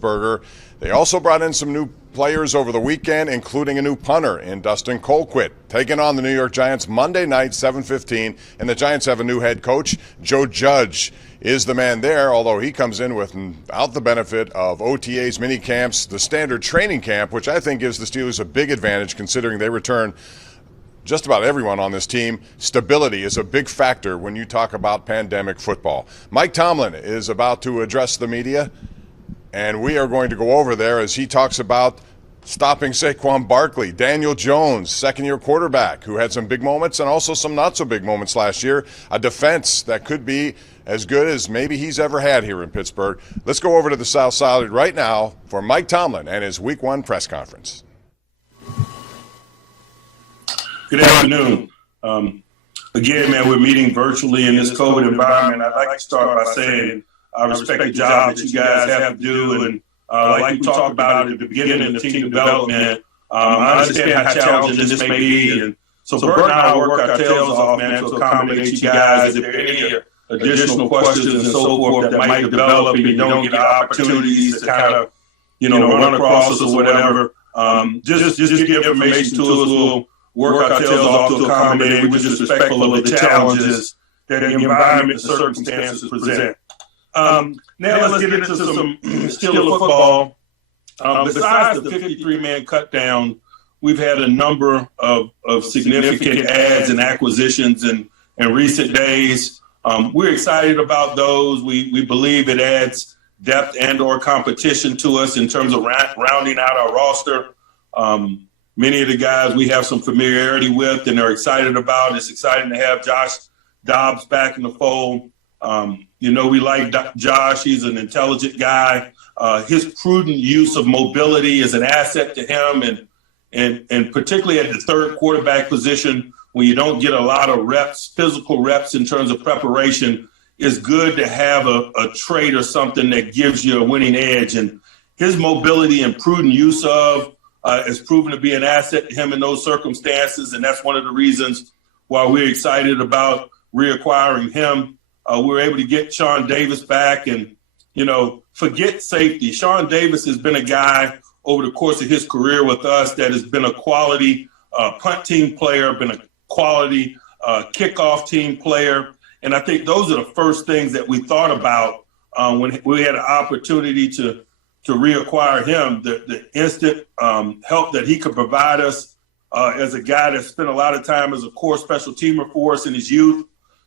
Roethlisberger. They also brought in some new players over the weekend, including a new punter in Dustin Colquitt, taking on the New York Giants Monday night, 7:15. And the Giants have a new head coach. Joe Judge is the man there, although he comes in without the benefit of OTAs, mini camps, the standard training camp, which I think gives the Steelers a big advantage considering they return just about everyone on this team. Stability is a big factor when you talk about pandemic football. Mike Tomlin is about to address the media, and we are going to go over there as he talks about stopping Saquon Barkley, Daniel Jones, second-year quarterback who had some big moments and also some not-so-big moments last year, a defense that could be as good as maybe he's ever had here in Pittsburgh. Let's go over to the South Side right now for Mike Tomlin and his Week 1 press conference. Good afternoon. Again, man, we're meeting virtually in this COVID environment. I'd like to start by saying I respect the job that you guys have to do. And like we talked about at the beginning of team development, I understand how challenging this may be. And so Bert and I work our tails off, man, to accommodate you guys. If there are any additional questions and so forth that might develop and you don't get opportunities to kind of, run across us or whatever, just give information to us. We'll work our tails off to accommodate. We're just respectful of the challenges that the environment and circumstances present. Now let's get into some Steeler football. Besides the 53-man cut down, we've had a number of significant adds and acquisitions in recent days. We're excited about those. We believe it adds depth and or competition to us in terms of rounding out our roster. Many of the guys we have some familiarity with and are excited about. It's exciting to have Josh Dobbs back in the fold. We like Josh. He's an intelligent guy. His prudent use of mobility is an asset to him, and particularly at the third quarterback position, when you don't get a lot of reps, physical reps in terms of preparation, it's good to have a trait or something that gives you a winning edge. And his mobility and prudent use of has proven to be an asset to him in those circumstances, and that's one of the reasons why we're excited about reacquiring him. We were able to get Sean Davis back, and, forget safety. Sean Davis has been a guy over the course of his career with us that has been a quality punt team player, been a quality kickoff team player, and I think those are the first things that we thought about when we had an opportunity to reacquire him, the instant help that he could provide us as a guy that spent a lot of time as a core special teamer for us in his youth,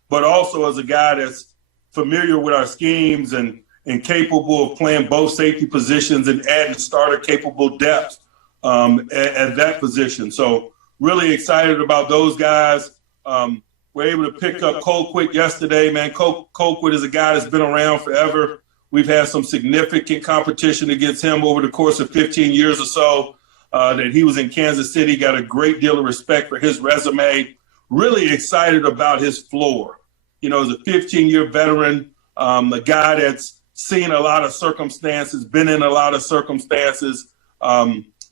but also as a guy that's familiar with our schemes and capable of playing both safety positions and adding starter-capable depth at that position. So really excited about those guys. We're able to pick up Colquitt yesterday, man. Colquitt is a guy that's been around forever. We've had some significant competition against him over the course of 15 years or so that he was in Kansas City. Got a great deal of respect for his resume. Really excited about his floor. As a 15-year veteran, a guy that's seen a lot of circumstances, been in a lot of circumstances.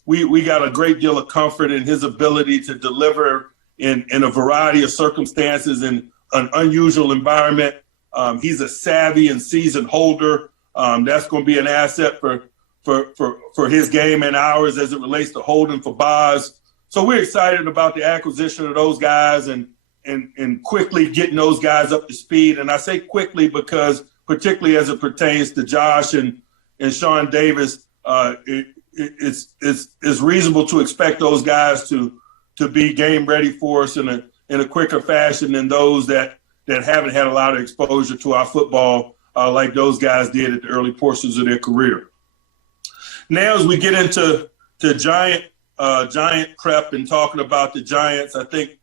We got a great deal of comfort in his ability to deliver in a variety of circumstances in an unusual environment. He's a savvy and seasoned holder. That's going to be an asset for his game and ours as it relates to holding for Boz. So we're excited about the acquisition of those guys and quickly getting those guys up to speed. And I say quickly because particularly as it pertains to Josh and Sean Davis, it's reasonable to expect those guys to be game ready for us in a quicker fashion than those that haven't had a lot of exposure to our football like those guys did at the early portions of their career. Now, as we get into Giant prep and talking about the Giants, I think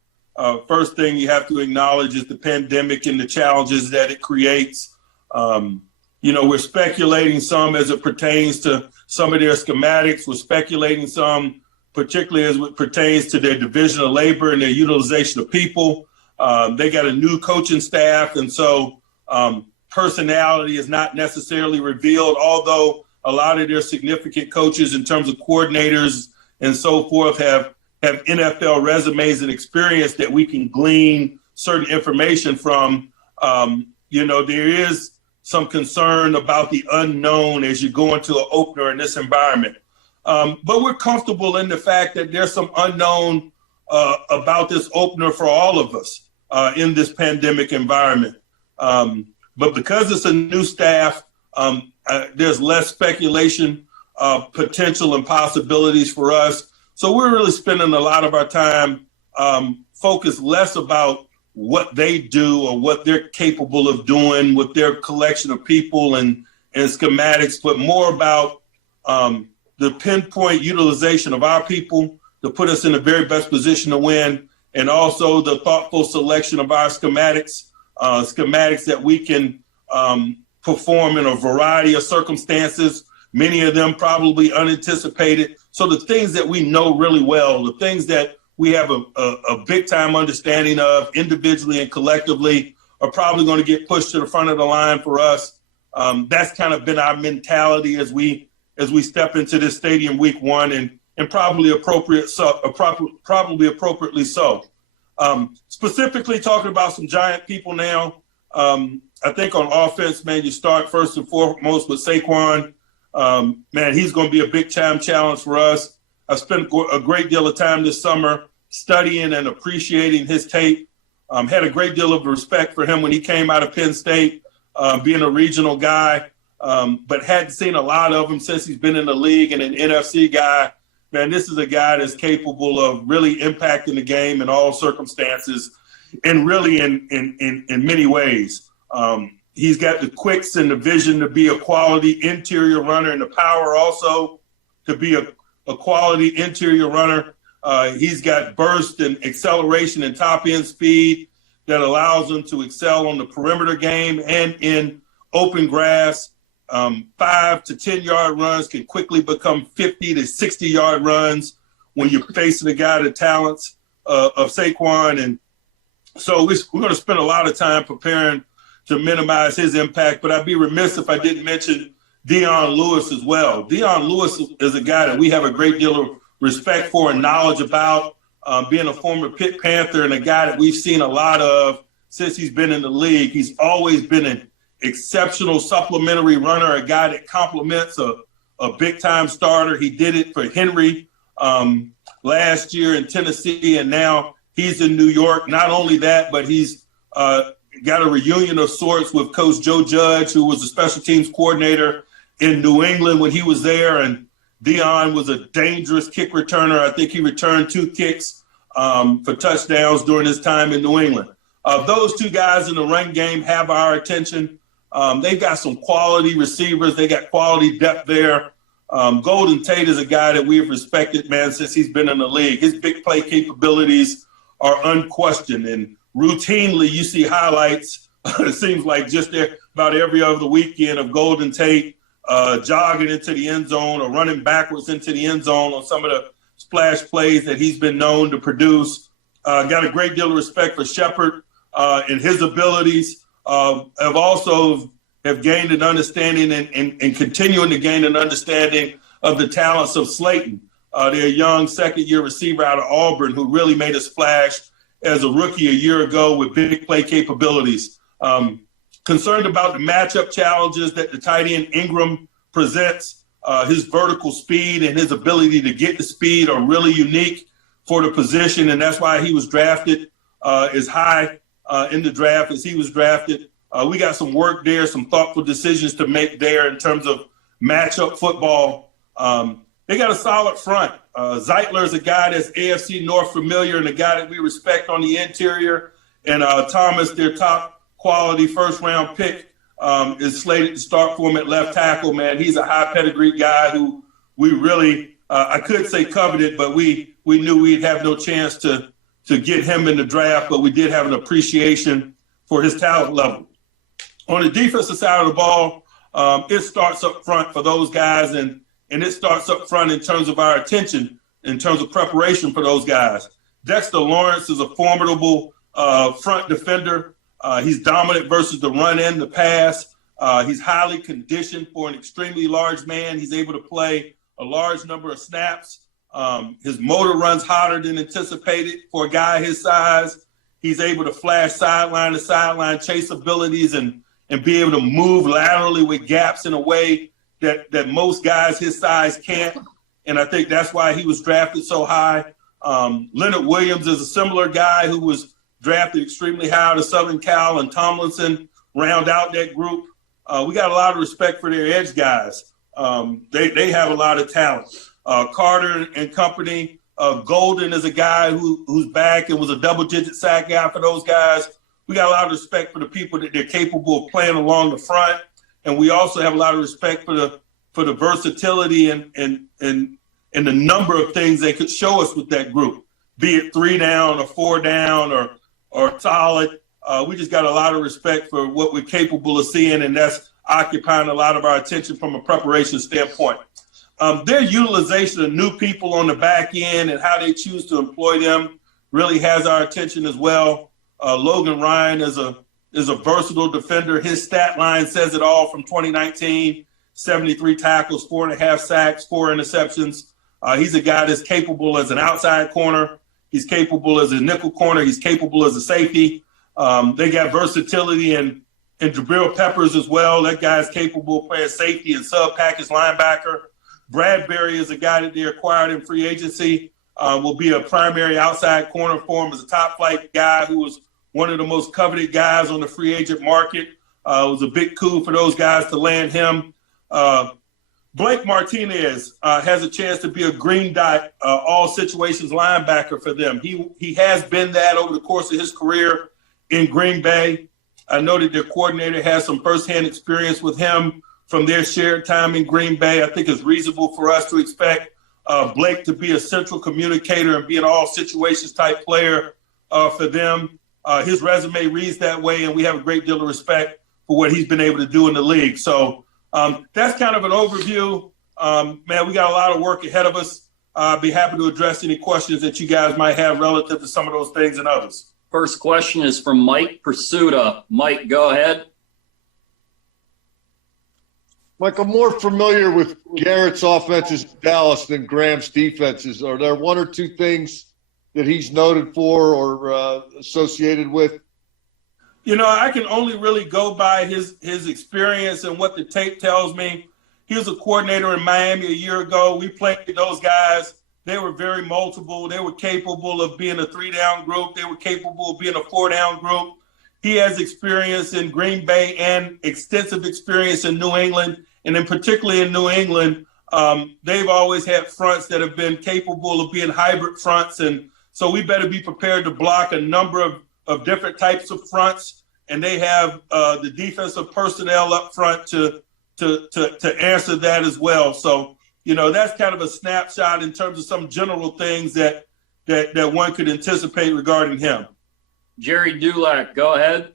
first thing you have to acknowledge is the pandemic and the challenges that it creates. We're speculating some as it pertains to some of their schematics. We're speculating some, particularly as it pertains to their division of labor and their utilization of people. They got a new coaching staff, and so personality is not necessarily revealed, although a lot of their significant coaches in terms of coordinators and so forth have NFL resumes and experience that we can glean certain information from. There is some concern about the unknown as you go into an opener in this environment. But we're comfortable in the fact that there's some unknown about this opener for all of us in this pandemic environment. But because it's a new staff, there's less speculation, potential and possibilities for us. So we're really spending a lot of our time focused less about what they do or what they're capable of doing with their collection of people and schematics, but more about the pinpoint utilization of our people to put us in the very best position to win, and also the thoughtful selection of our schematics that we can perform in a variety of circumstances, many of them probably unanticipated. So the things that we know really well, the things that we have a big time understanding of individually and collectively are probably going to get pushed to the front of the line for us. That's kind of been our mentality as we step into this stadium week one, and probably appropriately so. Specifically talking about some Giant people now, I think on offense, man, you start first and foremost with Saquon. Man, he's going to be a big time challenge for us. I've spent a great deal of time this summer studying and appreciating his tape. Had a great deal of respect for him when he came out of Penn State, being a regional guy, but hadn't seen a lot of him since he's been in the league, and an NFC guy. Man, this is a guy that's capable of really impacting the game in all circumstances and really in many ways. He's got the quicks and the vision to be a quality interior runner, and the power also to be a quality interior runner. He's got burst and acceleration and top end speed that allows him to excel on the perimeter game and in open grass. 5 to 10 yard runs can quickly become 50 to 60 yard runs when you're facing a guy the talents of Saquon. And so we're going to spend a lot of time preparing to minimize his impact, but I'd be remiss if I didn't mention Dion Lewis as well. Dion Lewis is a guy that we have a great deal of respect for and knowledge about, being a former Pitt Panther and a guy that we've seen a lot of since he's been in the league. He's always been an exceptional supplementary runner, a guy that complements a big-time starter. He did it for Henry last year in Tennessee, and now he's in New York. Not only that, but he's got a reunion of sorts with Coach Joe Judge, who was the special teams coordinator in New England when he was there, and Dion was a dangerous kick returner. I think he returned 2 kicks for touchdowns during his time in New England. Those 2 guys in the run game have our attention. They've got some quality receivers. They got quality depth there. Golden Tate is a guy that we've respected, man, since he's been in the league. His big play capabilities are unquestioned, and routinely you see highlights, it seems like just there about every other weekend, of Golden Tate jogging into the end zone or running backwards into the end zone on some of the splash plays that he's been known to produce. Got a great deal of respect for Shepard and his abilities. Have gained an understanding and continuing to gain an understanding of the talents of Slayton, their young second-year receiver out of Auburn, who really made a splash as a rookie a year ago with big play capabilities. Concerned about the matchup challenges that the tight end Ingram presents. His vertical speed and his ability to get the speed are really unique for the position, and that's why he was drafted as high in the draft as he was drafted. We got some work there, some thoughtful decisions to make there in terms of matchup football. They got a solid front. Zeitler is a guy that's AFC North familiar and a guy that we respect on the interior. And Thomas, their top quality first-round pick, is slated to start for him at left tackle, man. He's a high pedigree guy who we really, I could say coveted, but we knew we'd have no chance to get him in the draft, but we did have an appreciation for his talent level. On the defensive side of the ball, it starts up front for those guys, and it starts up front in terms of our attention, in terms of preparation for those guys. Dexter Lawrence is a formidable front defender. He's dominant versus the run and the pass. He's highly conditioned for an extremely large man. He's able to play a large number of snaps. His motor runs hotter than anticipated for a guy his size. He's able to flash sideline to sideline chase abilities and and be able to move laterally with gaps in a way that most guys his size can't. And I think that's why he was drafted so high. Leonard Williams is a similar guy who was drafted extremely high out of Southern Cal, and Tomlinson round out that group. We got a lot of respect for their edge guys. They have a lot of talent. Carter and company. Golden is a guy who's back and was a double-digit sack guy for those guys. We got a lot of respect for the people that they're capable of playing along the front, and we also have a lot of respect for the versatility and the number of things they could show us with that group, be it 3 down or 4 down or solid. We just got a lot of respect for what we're capable of seeing, and that's occupying a lot of our attention from a preparation standpoint. Their utilization of new people on the back end and how they choose to employ them really has our attention as well. Logan Ryan is a versatile defender. His stat line says it all from 2019, 73 tackles, 4.5 sacks, 4 interceptions. He's a guy that's capable as an outside corner. He's capable as a nickel corner. He's capable as a safety. They got versatility in Jabril Peppers as well. That guy's capable of playing safety and sub-package linebacker. Bradbury is a guy that they acquired in free agency, will be a primary outside corner for him as a top-flight guy who was one of the most coveted guys on the free agent market. It was a big coup for those guys to land him. Blake Martinez has a chance to be a green dot, all situations linebacker for them. He has been that over the course of his career in Green Bay. I know that their coordinator has some firsthand experience with him from their shared time in Green Bay. I think it's reasonable for us to expect Blake to be a central communicator and be an all situations type player for them. His resume reads that way, and we have a great deal of respect for what he's been able to do in the league. So that's kind of an overview. Man, we got a lot of work ahead of us. I'd be happy to address any questions that you guys might have relative to some of those things and others. First question is from Mike Pursuta. Mike, go ahead. Mike, I'm more familiar with Garrett's offenses in Dallas than Graham's defenses. Are there one or two things that he's noted for or associated with? You know, I can only really go by his experience and what the tape tells me. He was a coordinator in Miami a year ago. We played those guys. They were very multiple. They were capable of being a 3-down group. They were capable of being a 4-down group. He has experience in Green Bay and extensive experience in New England. And then particularly in New England, they've always had fronts that have been capable of being hybrid fronts. And so we better be prepared to block a number of different types of fronts. And they have the defensive personnel up front to answer that as well. So, you know, that's kind of a snapshot in terms of some general things that one could anticipate regarding him. Jerry Dulac, go ahead.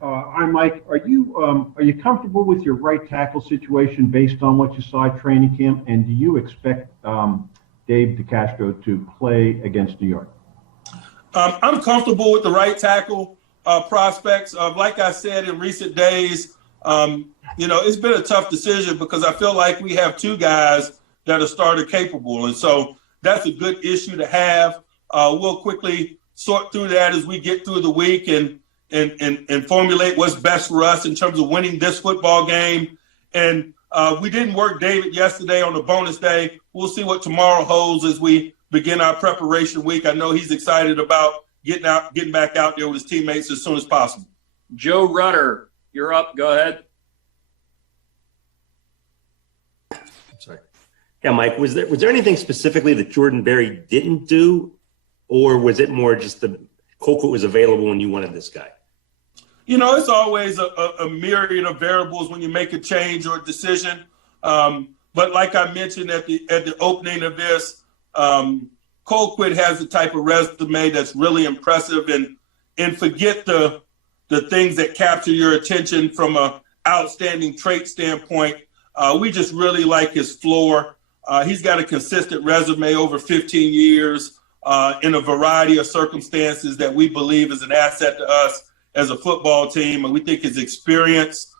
Hi, Mike. Are you comfortable with your right tackle situation based on what you saw at training camp? And do you expect Dave DeCastro to play against New York? I'm comfortable with the right tackle prospects. Like I said in recent days, you know, it's been a tough decision because I feel like we have 2 guys that are starter capable. And so that's a good issue to have. We'll quickly sort through that as we get through the week and formulate what's best for us in terms of winning this football game. And we didn't work David yesterday on the bonus day. We'll see what tomorrow holds as we begin our preparation week. I know he's excited about getting back out there with his teammates as soon as possible. Joe Rudder, you're up. Go ahead. Sorry. Yeah, Mike, was there anything specifically that Jordan Berry didn't do, or was it more just the Colquitt was available when you wanted this guy? You know, it's always a myriad of variables when you make a change or a decision. But like I mentioned at the opening of this, Colquitt has the type of resume that's really impressive, and forget the things that capture your attention from a outstanding trait standpoint. We just really like his floor. He's got a consistent resume over 15 years in a variety of circumstances that we believe is an asset to us as a football team. And we think his experience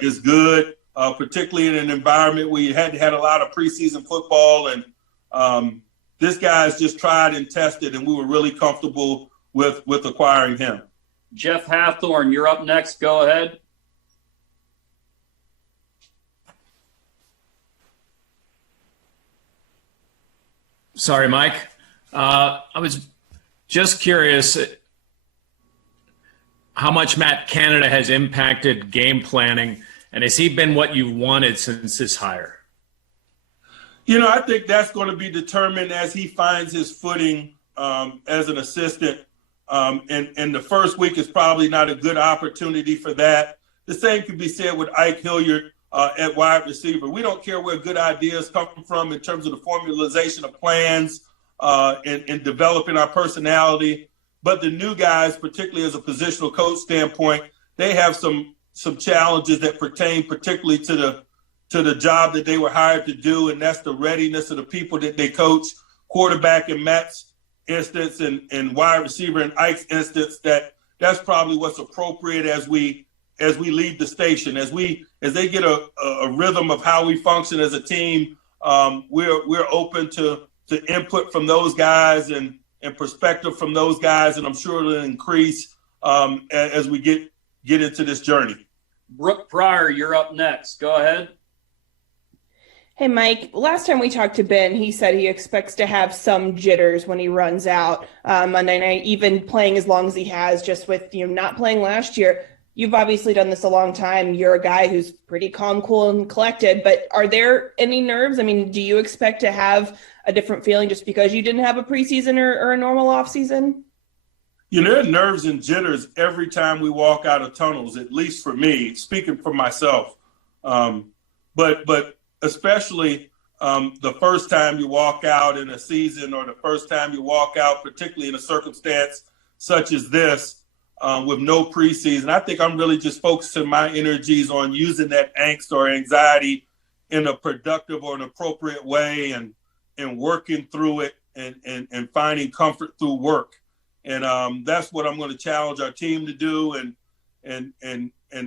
is good, particularly in an environment where you had a lot of preseason football. And this guy's just tried and tested, and we were really comfortable with acquiring him. Jeff Hathorne, you're up next. Go ahead. Sorry, Mike. I was just curious how much Matt Canada has impacted game planning, and has he been what you wanted since his hire? I think that's going to be determined as he finds his footing as an assistant. And the first week is probably not a good opportunity for that. The same could be said with Ike Hilliard at wide receiver. We don't care where good ideas come from in terms of the formalization of plans and developing our personality. But the new guys, particularly as a positional coach standpoint, they have some challenges that pertain particularly to the job that they were hired to do, and that's the readiness of the people that they coach. Quarterback in Matt's instance and wide receiver in Ike's instance, that's probably what's appropriate as we leave the station, as they get a rhythm of how we function as a team. We're open to input from those guys and perspective from those guys, and I'm sure it'll increase as we get into this journey. Brooke Pryor, you're up next. Go ahead. Hey, Mike, last time we talked to Ben, he said he expects to have some jitters when he runs out Monday night, even playing as long as he has, just with not playing last year. You've obviously done this a long time. You're a guy who's pretty calm, cool, and collected, but are there any nerves? I mean, do you expect to have a different feeling just because you didn't have a preseason or a normal offseason? There are nerves and jitters every time we walk out of tunnels, at least for me, speaking for myself. But especially the first time you walk out in a season, or the first time you walk out, particularly in a circumstance such as this, with no preseason. I think I'm really just focusing my energies on using that angst or anxiety in a productive or an appropriate way, and working through it and finding comfort through work. And that's what I'm going to challenge our team to do. And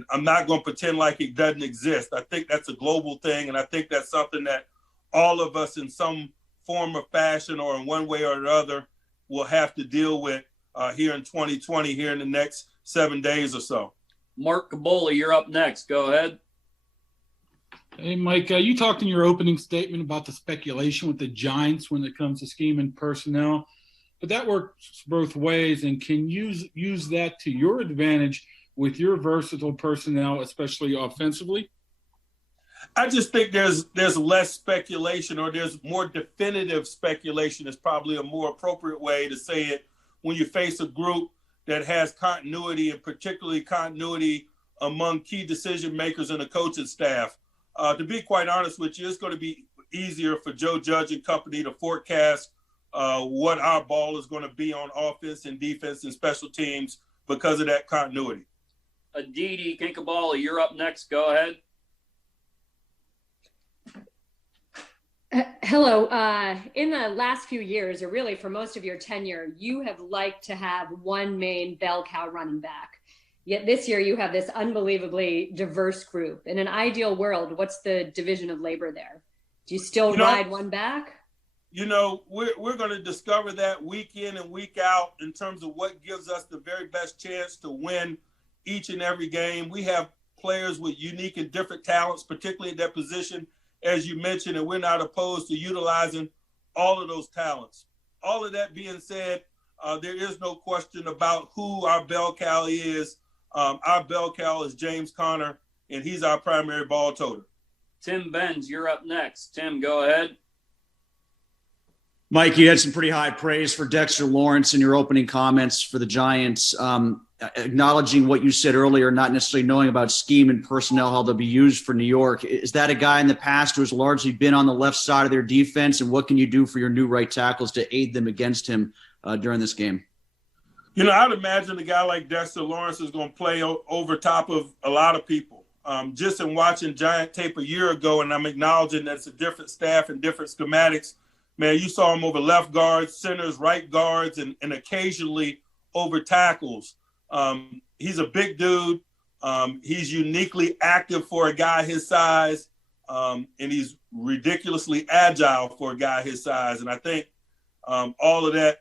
I'm not going to pretend like it doesn't exist. I think that's a global thing, and I think that's something that all of us in some form or fashion, or in one way or another, will have to deal with here in 2020, here in the next 7 days or so. Mark Kabola, you're up next. Go ahead. Hey, Mike, you talked in your opening statement about the speculation with the Giants when it comes to scheme and personnel, but that works both ways, and can use that to your advantage with your versatile personnel, especially offensively? I just think there's less speculation, or there's more definitive speculation is probably a more appropriate way to say it, when you face a group that has continuity, and particularly continuity among key decision makers and the coaching staff. To be quite honest with you, it's going to be easier for Joe Judge and company to forecast what our ball is going to be on offense and defense and special teams because of that continuity. Aditi Kinkabala, you're up next. Go ahead. Hello. In the last few years, or really for most of your tenure, you have liked to have one main bell cow running back. Yet this year you have this unbelievably diverse group. In an ideal world, what's the division of labor there? Do you still ride one back? We're going to discover that week in and week out in terms of what gives us the very best chance to win each and every game. We have players with unique and different talents, particularly at that position, as you mentioned, and we're not opposed to utilizing all of those talents. All of that being said, there is no question about who our bell cow is. Our bell cow is James Conner, and he's our primary ball toter. Tim Benz, you're up next. Tim, go ahead. Mike, you had some pretty high praise for Dexter Lawrence in your opening comments for the Giants, acknowledging what you said earlier, not necessarily knowing about scheme and personnel, how they'll be used for New York. Is that a guy in the past who has largely been on the left side of their defense, and what can you do for your new right tackles to aid them against him during this game? I'd imagine a guy like Dexter Lawrence is going to play over top of a lot of people. Just in watching Giant tape a year ago, and I'm acknowledging that it's a different staff and different schematics, man, you saw him over left guards, centers, right guards, and occasionally over tackles. He's a big dude. He's uniquely active for a guy his size, and he's ridiculously agile for a guy his size. And I think all of that,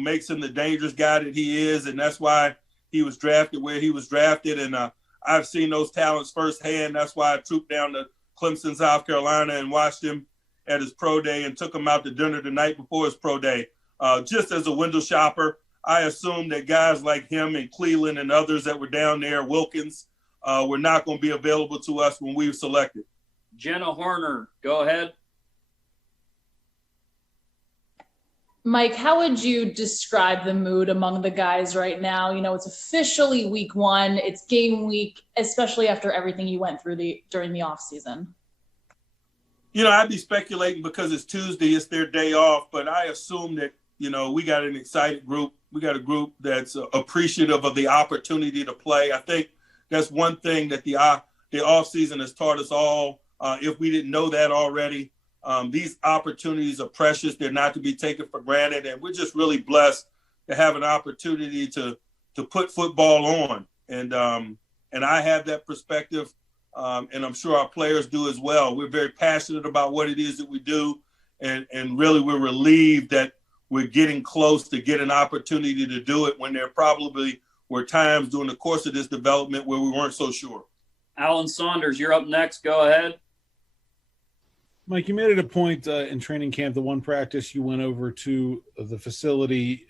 makes him the dangerous guy that he is, and that's why he was drafted where he was drafted. And I've seen those talents firsthand. That's why I trooped down to Clemson, South Carolina, and watched him at his pro day and took him out to dinner the night before his pro day. Just as a window shopper, I assumed that guys like him and Cleveland and others that were down there, Wilkins, were not going to be available to us when we were selected. Jenna Horner, go ahead. Mike, how would you describe the mood among the guys right now? You know, it's officially week 1. It's game week, especially after everything you went through during the off season. You know, I'd be speculating because it's Tuesday, it's their day off, but I assume that, you know, we got an excited group. We got a group that's appreciative of the opportunity to play. I think that's one thing that the off season has taught us all. If we didn't know that already, these opportunities are precious. They're not to be taken for granted. And we're just really blessed to have an opportunity to put football on. And I have that perspective. And I'm sure our players do as well. We're very passionate about what it is that we do. And really, we're relieved that we're getting close to get an opportunity to do it when there probably were times during the course of this development where we weren't so sure. Alan Saunders, you're up next. Go ahead. Mike, you made it a point in training camp, the one practice you went over to the facility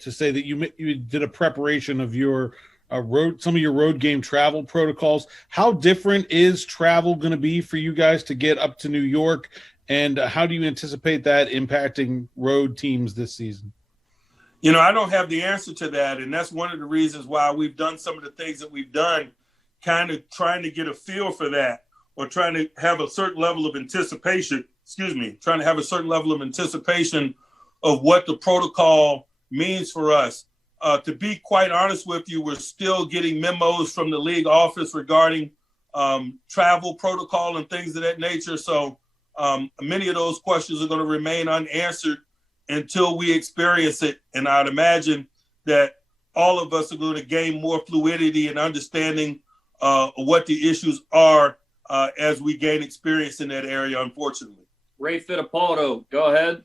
to say that you did a preparation of your some of your road game travel protocols. How different is travel going to be for you guys to get up to New York, and how do you anticipate that impacting road teams this season? You know, I don't have the answer to that, and that's one of the reasons why we've done some of the things that we've done, kind of trying to get a feel for that, or trying to have a certain level of anticipation, trying to have a certain level of anticipation of what the protocol means for us. To be quite honest with you, we're still getting memos from the league office regarding travel protocol and things of that nature. So many of those questions are going to remain unanswered until we experience it. And I'd imagine that all of us are going to gain more fluidity and understanding what the issues are as we gain experience in that area, unfortunately. Ray Fittipaldo, go ahead.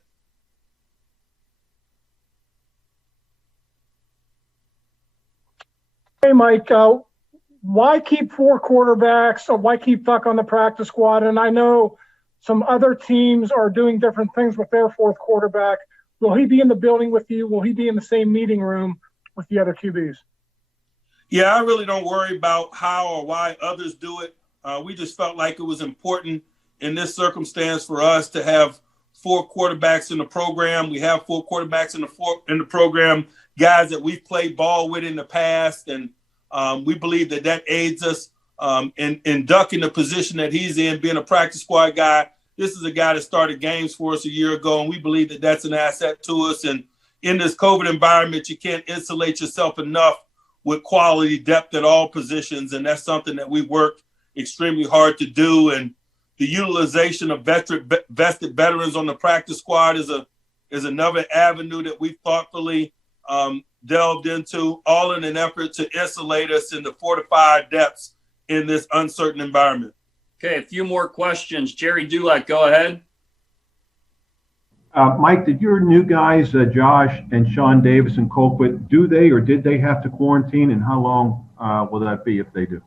Hey, Mike, why keep 4 quarterbacks, or why keep Buck on the practice squad? And I know some other teams are doing different things with their 4th quarterback. Will he be in the building with you? Will he be in the same meeting room with the other QBs? Yeah, I really don't worry about how or why others do it. We just felt like it was important in this circumstance for us to have 4 quarterbacks in the program. We have 4 quarterbacks in the program, guys that we've played ball with in the past, and we believe that aids us in Duck in the position that he's in, being a practice squad guy. This is a guy that started games for us a year ago, and we believe that that's an asset to us. And in this COVID environment, you can't insulate yourself enough with quality depth at all positions, and that's something that we've worked extremely hard to do. And the utilization of vested veterans on the practice squad is another avenue that we thoughtfully delved into, all in an effort to insulate us in the fortified depths in this uncertain environment. Okay, a few more questions. Jerry Dulac, go ahead. Mike, did your new guys, Josh and Sean Davis and Colquitt, do they or did they have to quarantine, and how long will that be if they do?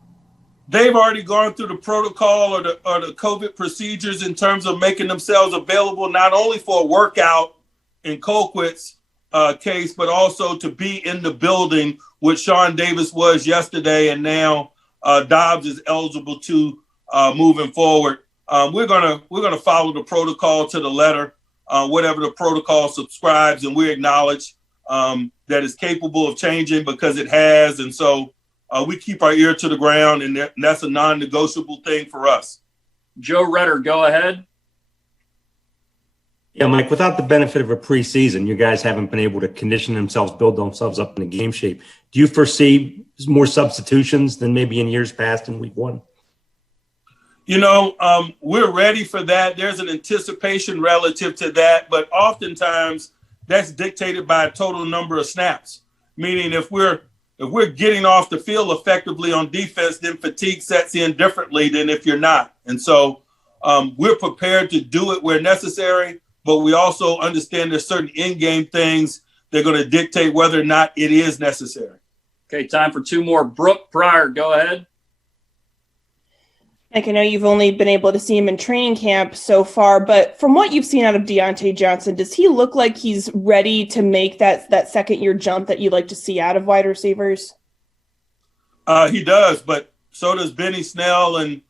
They've already gone through the protocol or the COVID procedures in terms of making themselves available not only for a workout in Colquitt's case, but also to be in the building, which Sean Davis was yesterday, and now Dobbs is eligible to moving forward. We're gonna follow the protocol to the letter, whatever the protocol subscribes, and we acknowledge that it's capable of changing because it has, and so we keep our ear to the ground, and that's a non-negotiable thing for us. Joe Redder, go ahead. Yeah, Mike, without the benefit of a preseason, you guys haven't been able to condition themselves, build themselves up in the game shape. Do you foresee more substitutions than maybe in years past in week 1? You know, we're ready for that. There's an anticipation relative to that, but oftentimes that's dictated by a total number of snaps, meaning if we're getting off the field effectively on defense, then fatigue sets in differently than if you're not. And so we're prepared to do it where necessary, but we also understand there's certain in-game things that are going to dictate whether or not it is necessary. Okay, time for two more. Brooke Pryor, go ahead. Mike, I know you've only been able to see him in training camp so far, but from what you've seen out of Diontae Johnson, does he look like he's ready to make that second-year jump that you'd like to see out of wide receivers? He does, but so does Benny Snell and,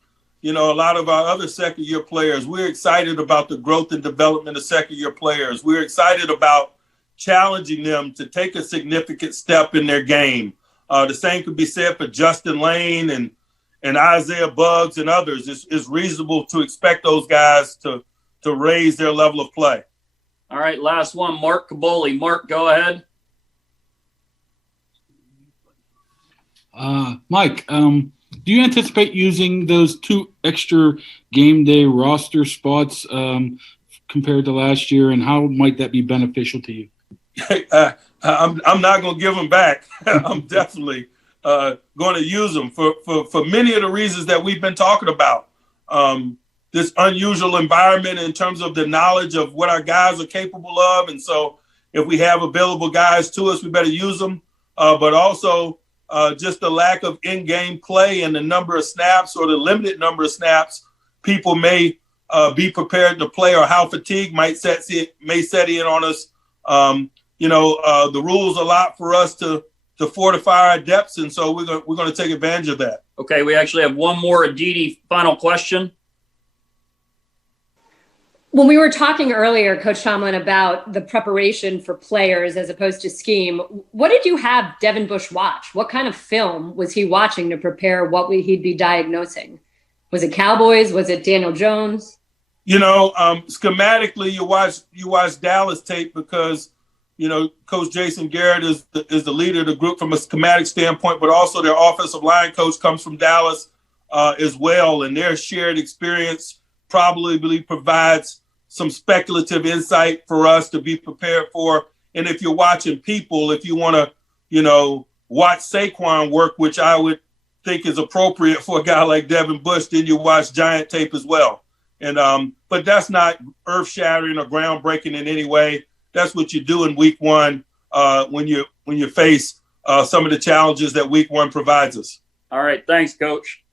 a lot of our other second-year players. We're excited about the growth and development of second-year players. We're excited about challenging them to take a significant step in their game. The same could be said for Justin Lane and Isaiah Buggs and others. It's reasonable to expect those guys to raise their level of play. All right, last one, Mark Caboli. Mark, go ahead. Mike, do you anticipate using those 2 extra game day roster spots compared to last year, and how might that be beneficial to you? I'm not going to give them back. I'm definitely going to use them for many of the reasons that we've been talking about. This unusual environment in terms of the knowledge of what our guys are capable of. And so if we have available guys to us, we better use them. But also just the lack of in-game play and the number of snaps or the limited number of snaps people may be prepared to play, or how fatigue may set in on us. The rules allow for us to fortify our depths, and so we're going to take advantage of that. Okay, we actually have one more Aditi final question. When we were talking earlier, Coach Tomlin, about the preparation for players as opposed to scheme, what did you have Devin Bush watch? What kind of film was he watching to prepare what he'd be diagnosing? Was it Cowboys? Was it Daniel Jones? Schematically, you watch Dallas tape because, Coach Jason Garrett is the leader of the group from a schematic standpoint, but also their offensive line coach comes from Dallas as well, and their shared experience probably provides some speculative insight for us to be prepared for. And if you're watching people, if you want to, watch Saquon work, which I would think is appropriate for a guy like Devin Bush, then you watch Giant tape as well. And but that's not earth-shattering or groundbreaking in any way. That's what you do in week one when you face some of the challenges that week one provides us. All right, thanks, Coach.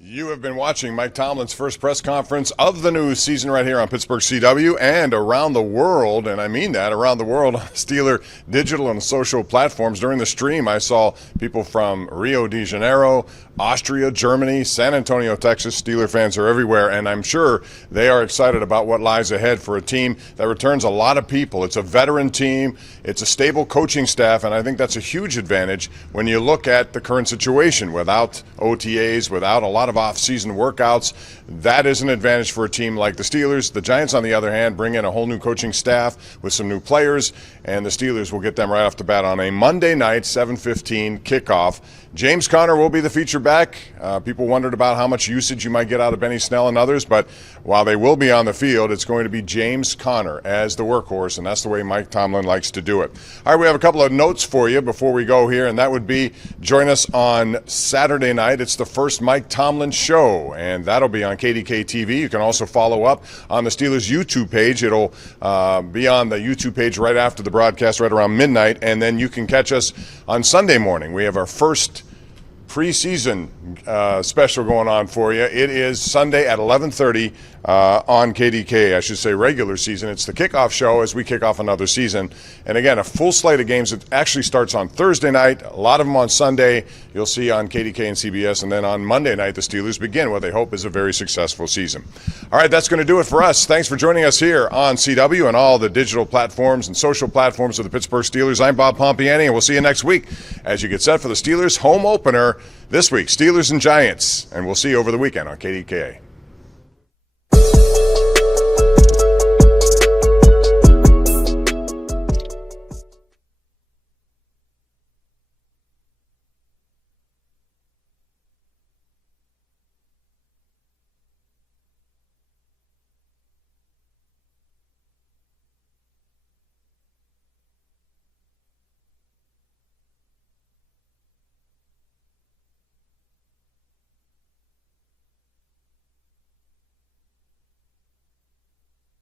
You have been watching Mike Tomlin's first press conference of the new season right here on Pittsburgh CW and around the world, and I mean that, around the world on Steeler digital and social platforms. During the stream, I saw people from Rio de Janeiro, Austria, Germany, San Antonio, Texas. Steeler fans are everywhere, and I'm sure they are excited about what lies ahead for a team that returns a lot of people. It's a veteran team. It's a stable coaching staff, and I think that's a huge advantage when you look at the current situation. Without OTAs, without a lot of off-season workouts, that is an advantage for a team like the Steelers. The Giants, on the other hand, bring in a whole new coaching staff with some new players, and the Steelers will get them right off the bat on a Monday night, 7:15 kickoff. James Conner will be the feature back. People wondered about how much usage you might get out of Benny Snell and others, but while they will be on the field, it's going to be James Conner as the workhorse, and that's the way Mike Tomlin likes to do it. All right, we have a couple of notes for you before we go here, and that would be join us on Saturday night. It's the first Mike Tomlin show, and that'll be on KDK TV. You can also follow up on the Steelers YouTube page. It'll be on the YouTube page right after the broadcast, right around midnight, and then you can catch us on Sunday morning. We have our first preseason special going on for you. It is Sunday at 11:30 on KDK. I should say regular season. It's the kickoff show as we kick off another season. And again, a full slate of games. It actually starts on Thursday night. A lot of them on Sunday. You'll see on KDK and CBS. And then on Monday night, the Steelers begin what they hope is a very successful season. All right, that's going to do it for us. Thanks for joining us here on CW and all the digital platforms and social platforms of the Pittsburgh Steelers. I'm Bob Pompiani, and we'll see you next week as you get set for the Steelers home opener this week, Steelers and Giants. And we'll see you over the weekend on KDK.